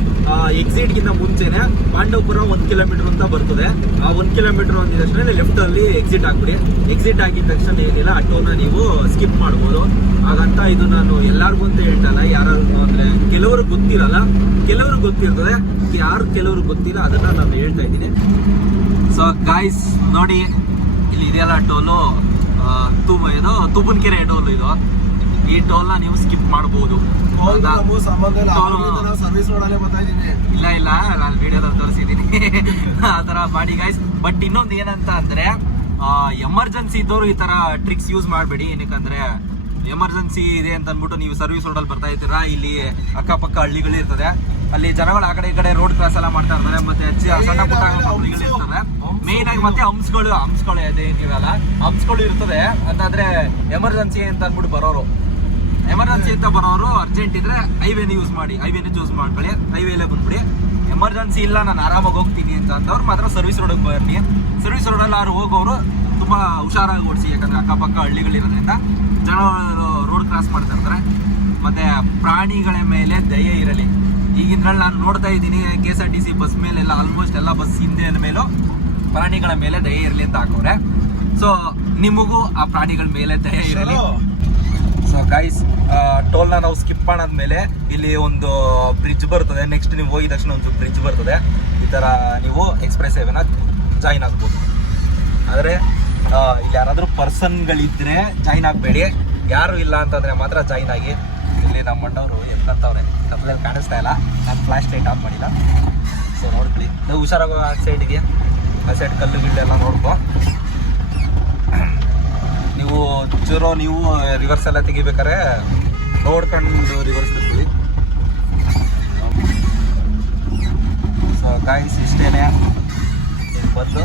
ಎಕ್ಸಿಟ್ಗಿಂತ ಮುಂಚೆನೆ ಪಾಂಡವಪುರ 1 ಕಿಲೋಮೀಟರ್ ಅಂತ ಬರ್ತದೆ. ಆ 1 ಕಿಲೋಮೀಟರ್ ಅಂದಿದ ತಕ್ಷಣ ಲೆಫ್ಟ್ ಅಲ್ಲಿ ಎಕ್ಸಿಟ್ ಹಾಕ್ಬಿಡಿ. ಎಕ್ಸಿಟ್ ಆಗಿದ ತಕ್ಷಣ ಏನಿಲ್ಲ, ಆ ಟೋಲ್ನ ನೀವು ಸ್ಕಿಪ್ ಮಾಡ್ಬೋದು. ಹಾಗಂತ ಇದು ನಾನು ಎಲ್ಲರಿಗೂ ಅಂತ ಹೇಳ್ತಲ್ಲ, ಯಾರು ಅಂದ್ರೆ ಕೆಲವರು ಗೊತ್ತಿರಲ್ಲ, ಕೆಲವರು ಗೊತ್ತಿರ್ತದೆ. ಕೆಲವರು ಗೊತ್ತಿಲ್ಲ, ಅದನ್ನ ನಾನು ಹೇಳ್ತಾ ಇದ್ದೀನಿ. ಸೊ ಗಾಯ್ಸ್ ನೋಡಿ, ಇಲ್ಲಿ ಇದೆಯಲ್ಲ ಟೋಲು, ತುಬನ್ಕೆರೆ ಟೋಲ್. ಇದು ಈ ಟೋಲ್ನ ನೀವು ಸ್ಕಿಪ್ ಮಾಡ್ಬೋದು. ಸರ್ವಿಸ್ ರೋಡಲ್ಲೇ ಬರ್ತಾ ಇದ್ದೀನಿ. ಇಲ್ಲ, ನಾನು ವಿಡಿಯೋದಲ್ಲಿ ತೋರಿಸಿದ್ದೀನಿ. ಆ ಥರ ಮಾಡಿ ಗೈಸ್. ಬಟ್ ಇನ್ನೊಂದು ಏನಂತ ಅಂದರೆ, ಎಮರ್ಜೆನ್ಸಿ ಇದ್ದವರು ಈ ಥರ ಟ್ರಿಕ್ಸ್ ಯೂಸ್ ಮಾಡಬೇಡಿ. ಏನಕ್ಕಂದರೆ, ಎಮರ್ಜೆನ್ಸಿ ಇದೆ ಅಂತ ಅಂದ್ಬಿಟ್ಟು ನೀವು ಸರ್ವಿಸ್ ರೋಡಲ್ಲಿ ಬರ್ತಾ ಇದ್ದೀರಾ, ಇಲ್ಲಿ ಅಕ್ಕಪಕ್ಕ ಹಳ್ಳಿಗಳಿರ್ತದೆ, ಅಲ್ಲಿ ಜನಗಳು ಆ ಕಡೆ ಈ ಕಡೆ ರೋಡ್ ಕ್ರಾಸ್ ಎಲ್ಲ ಮಾಡ್ತಾ ಇರ್ತಾರೆ. ಮತ್ತೆ ಸಣ್ಣ ಪುಟ್ಟ ಇರ್ತದೆ. ಮೇನ್ ಆಗಿ ಮತ್ತೆ ಹಂಸ್ಗಳು ಅದೇನಿರಲ್ಲ, ಹಂಸ್ಗಳು ಇರ್ತದೆ. ಅಂತಂದ್ರೆ ಎಮರ್ಜೆನ್ಸಿ ಅಂತ ಅಂದ್ಬಿಟ್ಟು ಬರೋರು, ಅರ್ಜೆಂಟ್ ಇದ್ರೆ ಹೈವೇನ ಯೂಸ್ ಮಾಡಿ, ಹೈವೇನ ಚೂಸ್ ಮಾಡ್ಕೊಳ್ಳಿ, ಹೈವೇಲೇ ಬಂದ್ಬಿಡಿ. ಎಮರ್ಜೆನ್ಸಿ ಇಲ್ಲ, ನಾನು ಆರಾಮಾಗಿ ಹೋಗ್ತೀನಿ ಅಂತ ಅಂದವ್ರು ಮಾತ್ರ ಸರ್ವಿಸ್ ರೋಡಿಗೆ ಬನ್ನಿ. ಸರ್ವಿಸ್ ರೋಡಲ್ಲಿ ಅವ್ರು ಹೋಗೋರು ತುಂಬ ಹುಷಾರಾಗಿ ಓಡಿಸಿ, ಯಾಕಂದರೆ ಅಕ್ಕಪಕ್ಕ ಹಳ್ಳಿಗಳಿರೋದ್ರಿಂದ ಜನಗಳು ರೋಡ್ ಕ್ರಾಸ್ ಮಾಡ್ತಾ ಇರ್ತಾರೆ. ಮತ್ತು ಪ್ರಾಣಿಗಳ ಮೇಲೆ ದಯೆ ಇರಲಿ. ಈಗಿನಲ್ಲಿ ನಾನು ನೋಡ್ತಾ ಇದ್ದೀನಿ, KSRTC ಬಸ್ ಮೇಲೆಲ್ಲ, ಆಲ್ಮೋಸ್ಟ್ ಎಲ್ಲ ಬಸ್ ಹಿಂದೆ ಮೇಲೂ ಪ್ರಾಣಿಗಳ ಮೇಲೆ ದಯೆ ಇರಲಿ ಅಂತ ಹಾಕೋರೆ. ಸೊ ನಿಮಗೂ ಆ ಪ್ರಾಣಿಗಳ ಮೇಲೆ ದಯೆ ಇರಲಿ. ಸೊ ಗೈಸ್, ಟೋಲ್ನ ನಾವು ಸ್ಕಿಪ್ ಮಾಡಾದ್ಮೇಲೆ ಇಲ್ಲಿ ಒಂದು ಬ್ರಿಡ್ಜ್ ಬರ್ತದೆ. ನೆಕ್ಸ್ಟ್ ನೀವು ಹೋಗಿದ ತಕ್ಷಣ ಒಂದು ಬ್ರಿಡ್ಜ್ ಬರ್ತದೆ. ಈ ಥರ ನೀವು ಎಕ್ಸ್ಪ್ರೆಸ್ ಹೇವೇನ ಜಾಯಿನ್ ಆಗ್ಬೋದು. ಆದರೆ ಇಲ್ಲಿ ಯಾರಾದರೂ ಪರ್ಸನ್ಗಳಿದ್ದರೆ ಜಾಯಿನ್ ಆಗಬೇಡಿ. ಯಾರು ಇಲ್ಲ ಅಂತಂದರೆ ಮಾತ್ರ ಜಾಯಿನ್ ಆಗಿ. ಇಲ್ಲಿ ನಮ್ಮ ಅಣ್ಣವರು ಎತ್ತಂತವ್ರೆ, ಕತ್ತಲಲ್ಲಿ ಕಾಣಿಸ್ತಾ ಇಲ್ಲ, ನಾನು ಫ್ಲಾಶ್ ಲೈಟ್ ಆಫ್ ಮಾಡಿಲ್ಲ. ಸೊ ನೋಡ್ಕೊಳ್ಳಿ, ನಾವು ಹುಷಾರಾಗೋ ಆ ಸೈಡಿಗೆ, ಆ ಸೈಡ್ ಕಲ್ಲು ಗಿಲ್ಲೆಲ್ಲ ನೋಡ್ಕೊ. ನೀವು ನೀವು ರಿವರ್ಸ್ ಎಲ್ಲ ತೆಗಿಬೇಕಾರೆ ನೋಡ್ಕೊಂಡು ರಿವರ್ಸ್ ತೆಗ್ತೀವಿ. ಸೊ ಗಾಯ್ಸ್, ಇಷ್ಟೇನೆ. ಇದು ಬಂದು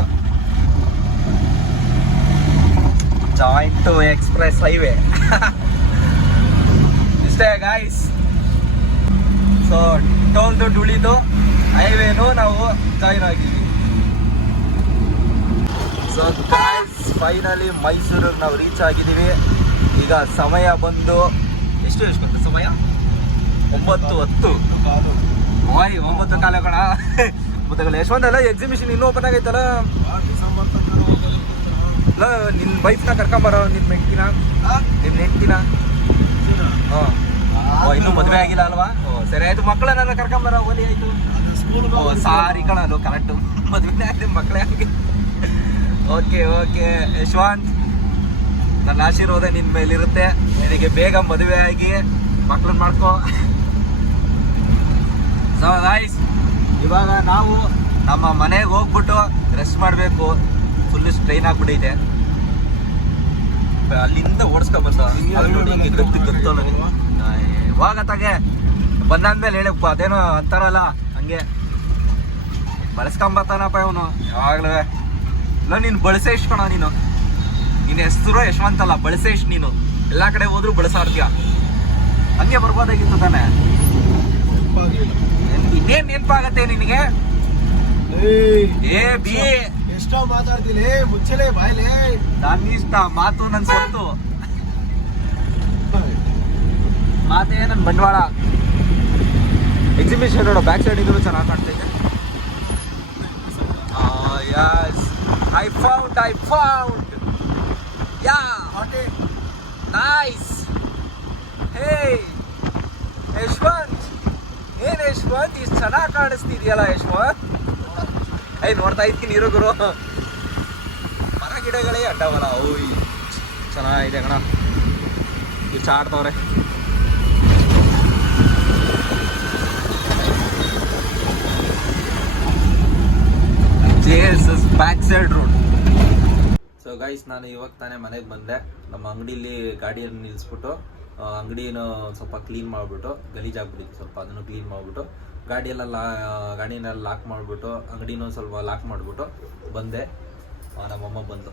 ಜಾಯಿಂಟ್ ಟು ಎಕ್ಸ್ಪ್ರೆಸ್ ಹೈವೇ. ಇಷ್ಟೇ ಗಾಯ್ಸ್. ಸೊ ಟೋಲ್ ದುಡ್ಡು ಉಳಿದು ಹೈವೇನು ನಾವು ಜಾಯಿನ್ ಆಗಿದ್ವಿ. ಸೊ ಗಾಯ್ಸ್, ಫೈನಲಿ ಮೈಸೂರಿಗೆ ನಾವು ರೀಚ್ ಆಗಿದ್ದೀವಿ. ಈಗ ಸಮಯ ಬಂದು ಎಷ್ಟು ಬಂತು ಸಮಯ? 9:10. 9 ಕಾಲ ಕಣ. ಮತ್ತೆ ಯಶವಂತ ಎಲ್ಲ ಎಕ್ಸಿಬಿಷನ್ ಇನ್ನೂ ಓಪನ್ ಆಗೈತಲ್ಲ. ಅಲ್ಲ, ನಿನ್ನ ವೈಫ್ನ ಕರ್ಕೊಂಬರೋ, ನಿನ್ನ ಹೆಂಡ್ತಿನ. ಹಾಂ, ಇನ್ನೂ ಮದುವೆ ಆಗಿಲ್ಲ ಅಲ್ವಾ? ಸರಿ ಆಯ್ತು, ಮಕ್ಕಳನ್ನ ಕರ್ಕೊಂಬರೋ, ಓಲಿ ಆಯ್ತು. ಸಾರಿ ಕಣಲು ಕರೆಕ್ಟು ಮದುವೆ ಆಗದೆ ಮಕ್ಕಳೇ ಆಗಿ. ಓಕೆ ಓಕೆ ಯಶವಂತ್, ನನ್ನ ಆಶೀರ್ವಾದ ನಿನ್ನ ಮೇಲಿರುತ್ತೆ. ನಿನಗೆ ಬೇಗ ಮದುವೆ ಆಗಿ ಮಕ್ಳನ್ನ ಮಾಡ್ಕೋ. ಸೊ ಗೈಸ್, ಇವಾಗ ನಾವು ನಮ್ಮ ಮನೆಗೆ ಹೋಗ್ಬಿಟ್ಟು ರೆಸ್ಟ್ ಮಾಡಬೇಕು. ಫುಲ್ ಸ್ಟ್ರೈನ್ ಆಗ್ಬಿಟ್ಟೈತೆ. ಅಲ್ಲಿಂದ ಓಡಿಸ್ಕೊಬಂದ ಗೊತ್ತು ನನಗೆ. ಹೋಗತ್ತಾಗೆ ಬಂದಾದ್ಮೇಲೆ ಹೇಳಪ್ಪ, ಅದೇನೋ ಅಂತಾರಲ್ಲ ಹಂಗೆ ಬಳಸ್ಕೊಂಬತ್ತಾನಪ್ಪ ಇವನು ಯಾವಾಗ್ಲೂ. ಇಲ್ಲ ನೀನು ಬಳಸೇಶ್ ಕಣ, ನೀನು ನಿನ್ನ ಹೆಸರು ಯಶವಂತ್ ಅಲ್ಲ, ಬಳಸೇಶ್. ನೀನು ಎಲ್ಲ ಕಡೆ ಹೋದ್ರು ಬಳಸಾಡ್ತೀಯ. ಹಂಗೆ ಬರ್ಬೋದಾಗಿತ್ತು ತಾನೆ. ಇನ್ನೇನ್ ನೆನಪಾಗತ್ತೆ ನಿನಗೆ? ಏ ಬಿ ಎಷ್ಟೋ ಮಾತಾಡ್ತೀನಿ, ಮುಚ್ಚಲೇ ಬಾಯ್ಲೆ. ನನ್ನ ಇಷ್ಟ, ಮಾತು ನನ್ ಸೊತ್ತು, ಮಾತೇ ನನ್ ಬಂಡವಾಳ. ಎಕ್ಸಿಬಿಷನ್ ನೋಡೋ, ಬ್ಯಾಕ್ ಸೈಡ್ ಇದ್ರು ಚೆನ್ನಾಗಿ ಕಾಣ್ತೈತೆ. Yes, I found ya nice. Hey Yashwant, ಏನ್ ಯಶವಂತ್ ಇಷ್ಟು ಚೆನ್ನಾಗಿ ಕಾಣಿಸ್ತಿದ್ಯಲ್ಲ ಯಶವಂತ್. ನೋಡ್ತಾ ಇದ್ದೀನಿ ಇರೋ ಗುರು, ಮರ ಗಿಡಗಳೇ ಅಡ್ಡವಲ್ಲ. ಓಯ್ ಚೆನ್ನಾಗಿದೆ ಕಣ, ಇಷ್ಟು ಆಡ್ತವ್ರೆ. Back side road. So guys, ನಾನು ಇವಾಗ ತಾನೇ ಮನೆಗೆ ಬಂದೆ. ನಮ್ಮ ಅಂಗಡಿಲಿ ಗಾಡಿಯನ್ನು ನಿಲ್ಲಿಸ್ಬಿಟ್ಟು ಅಂಗಡಿನ ಸ್ವಲ್ಪ ಕ್ಲೀನ್ ಮಾಡಿಬಿಟ್ಟು, ಗಲೀಜಾಗ್ಬಿಟ್ಟಿತ್ತು ಸ್ವಲ್ಪ, ಅದನ್ನು ಕ್ಲೀನ್ ಮಾಡಿಬಿಟ್ಟು ಗಾಡಿನೆಲ್ಲ ಲಾಕ್ ಮಾಡಿಬಿಟ್ಟು ಅಂಗಡಿನೂ ಸ್ವಲ್ಪ ಲಾಕ್ ಮಾಡಿಬಿಟ್ಟು ಬಂದೆ. ನಮ್ಮಮ್ಮ ಬಂದು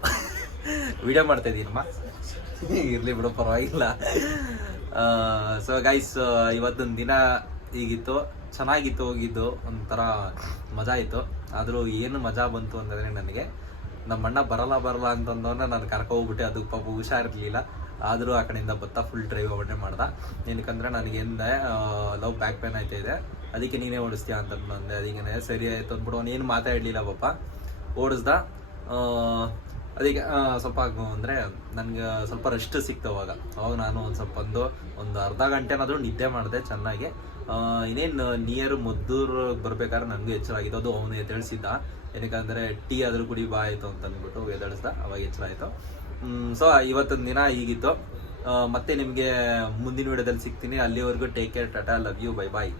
ವಿಡಿಯೋ ಮಾಡ್ತಾಯಿದ್ದೀನಮ್ಮ, ಇರಲಿ ಬಿಡು ಪರವಾಗಿಲ್ಲ. ಸೊ ಗೈಸ್, ಇವತ್ತೊಂದು ದಿನ ಹೀಗಿತ್ತು, ಚೆನ್ನಾಗಿತ್ತು. ಹೋಗಿದ್ದು ಒಂಥರ ಮಜಾ ಇತ್ತು. ಆದರೂ ಏನು ಮಜಾ ಬಂತು ಅಂದರೆ, ನನಗೆ ನಮ್ಮಣ್ಣ ಬರಲ್ಲ ಅಂತಂದವನ್ನ ನಾನು ಕರ್ಕೊಬಿಟ್ಟೆ. ಅದಕ್ಕೆ ಪಾಪ ಹುಷಾರಿರಲಿಲ್ಲ. ಆದರೂ ಆ ಕಡೆಯಿಂದ ಬತ್ತಾ ಫುಲ್ ಡ್ರೈವ್ ಮಾಡ್ದೆ. ಏನಕ್ಕಂದ್ರೆ ನನಗೇನಿದೆ ಲವ್ ಬ್ಯಾಕ್ ಪೇನ್ ಆಯ್ತಾ ಇದೆ, ಅದಕ್ಕೆ ನೀನೇ ಓಡಿಸ್ತೀಯ ಅಂತ ಬಂದೆ. ಅದಕ್ಕೆ ಸರಿ ಆಯಿತು ಅಂದ್ಬಿಟ್ಟು ಅವನೇನು ಮಾತಾಡಲಿಲ್ಲ ಪಾಪ, ಓಡಿಸ್ದ. ಅದಕ್ಕೆ ಸ್ವಲ್ಪ ಅಂದರೆ ನನಗೆ ಸ್ವಲ್ಪ ರೆಸ್ಟ್ ಸಿಕ್ತು. ಅವಾಗ ನಾನು ಒಂದು ಸ್ವಲ್ಪ ಒಂದು ಅರ್ಧ ಗಂಟೆನಾದರೂ ನಿದ್ದೆ ಮಾಡಿದೆ ಚೆನ್ನಾಗಿ. ಇನ್ನೇನು ನಿಯರ್ ಮದ್ದೂರು ಬರ್ಬೇಕಾದ್ರೆ ನನಗೂ ಎಚ್ಚರ ಆಗಿತ್ತು. ಅದು ಅವನು ಎದ್ದೇಳಿಸಿದ್ದ, ಏನಕ್ಕಂದರೆ ಟೀ ಆದರೂ ಕುಡಿ ಬಾ ಆಯಿತು ಅಂತ ಅಂದ್ಬಿಟ್ಟು ಎದ್ದೇಳಿಸ್ದ, ಅವಾಗ ಎಚ್ಚರ ಆಯಿತು. ಸೊ ಇವತ್ತೊಂದು ದಿನ ಹೀಗಿತ್ತು. ಮತ್ತೆ ನಿಮಗೆ ಮುಂದಿನ ವಿಡಿಯೋದಲ್ಲಿ ಸಿಗ್ತೀನಿ. ಅಲ್ಲಿವರೆಗೂ take care, tata, love you, bye bye.